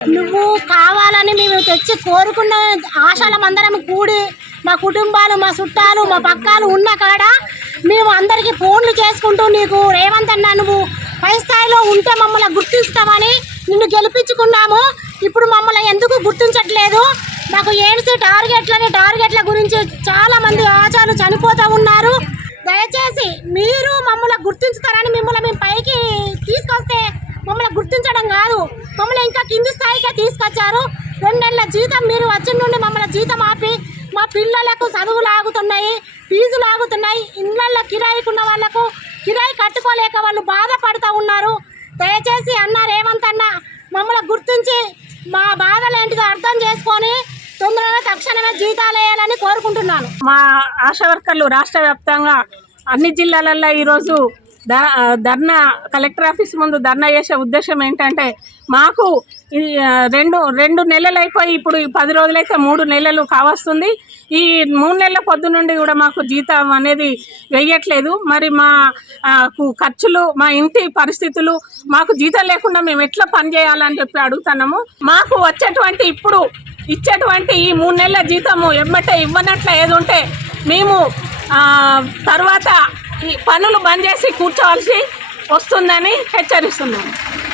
నువ్వు కావాలని మేము తెచ్చి కోరుకున్న ఆశల మందరం కూడి మా కుటుంబాలు మా చుట్టాలు మా పక్కాలు ఉన్న కాడ మేము అందరికీ ఫోన్లు చేసుకుంటూ నీకు రేవంత్ అన్న నువ్వు పై స్థాయిలో ఉంటే మమ్మల్ని గుర్తిస్తామని నిన్ను గెలిపించుకున్నాము. ఇప్పుడు మమ్మల్ని ఎందుకు గుర్తించట్లేదు? మాకు ఏంటి టార్గెట్లని టార్గెట్ల గురించి చాలా మంది ఆచారాలు చనిపోతూ ఉన్నారు. దయచేసి మీరు మమ్మల్ని గుర్తించుతారు మిమ్మల్ని మేము పైకి తీసుకొస్తే మమ్మల్ని గుర్తించడం కాదు మమ్మల్ని ఇంకా కింది స్థాయికే తీసుకొచ్చారు. రెండు నెలల జీతం మీరు వచ్చిన నుండి మమ్మల్ని జీతం ఆపి మా పిల్లలకు చదువులు ఆగుతున్నాయి ఫీజులు ఆగుతున్నాయి. ఇళ్ళల్లో కిరాయికున్న వాళ్ళకు కిరాయి కట్టుకోలేక వాళ్ళు బాధపడుతూ ఉన్నారు. దయచేసి అన్న రేవంత్ అన్న మమ్మల్ని గుర్తించి మా బాధలు ఏంటిదో అర్థం చేసుకొని తొందరగా తక్షణమే జీతాలు వేయాలని కోరుకుంటున్నాను. మా ఆశా వర్కర్లు రాష్ట్ర వ్యాప్తంగా అన్ని జిల్లాలలో ఈరోజు ధర్నా కలెక్టర్ ఆఫీస్ ముందు ధర్నా చేసే ఉద్దేశం ఏంటంటే మాకు రెండు రెండు నెలలు అయిపోయి ఇప్పుడు పది రోజులైతే మూడు నెలలు కావస్తుంది. ఈ మూడు నెలల పొద్దు నుండి కూడా మాకు జీతం అనేది వేయట్లేదు మరి మా ఖర్చులు మా ఇంటి పరిస్థితులు మాకు జీతం లేకుండా మేము ఎట్లా పని చేయాలని చెప్పి అడుగుతున్నాము. మాకు వచ్చేటువంటి ఇప్పుడు ఇచ్చేటువంటి ఈ మూడు నెలల జీతము ఎమ్మటే ఇవ్వనట్ల ఏది ఉంటే మేము తర్వాత ఈ పనులు బంద్ చేసి కూర్చోవలసి వస్తుందని హెచ్చరిస్తున్నాను.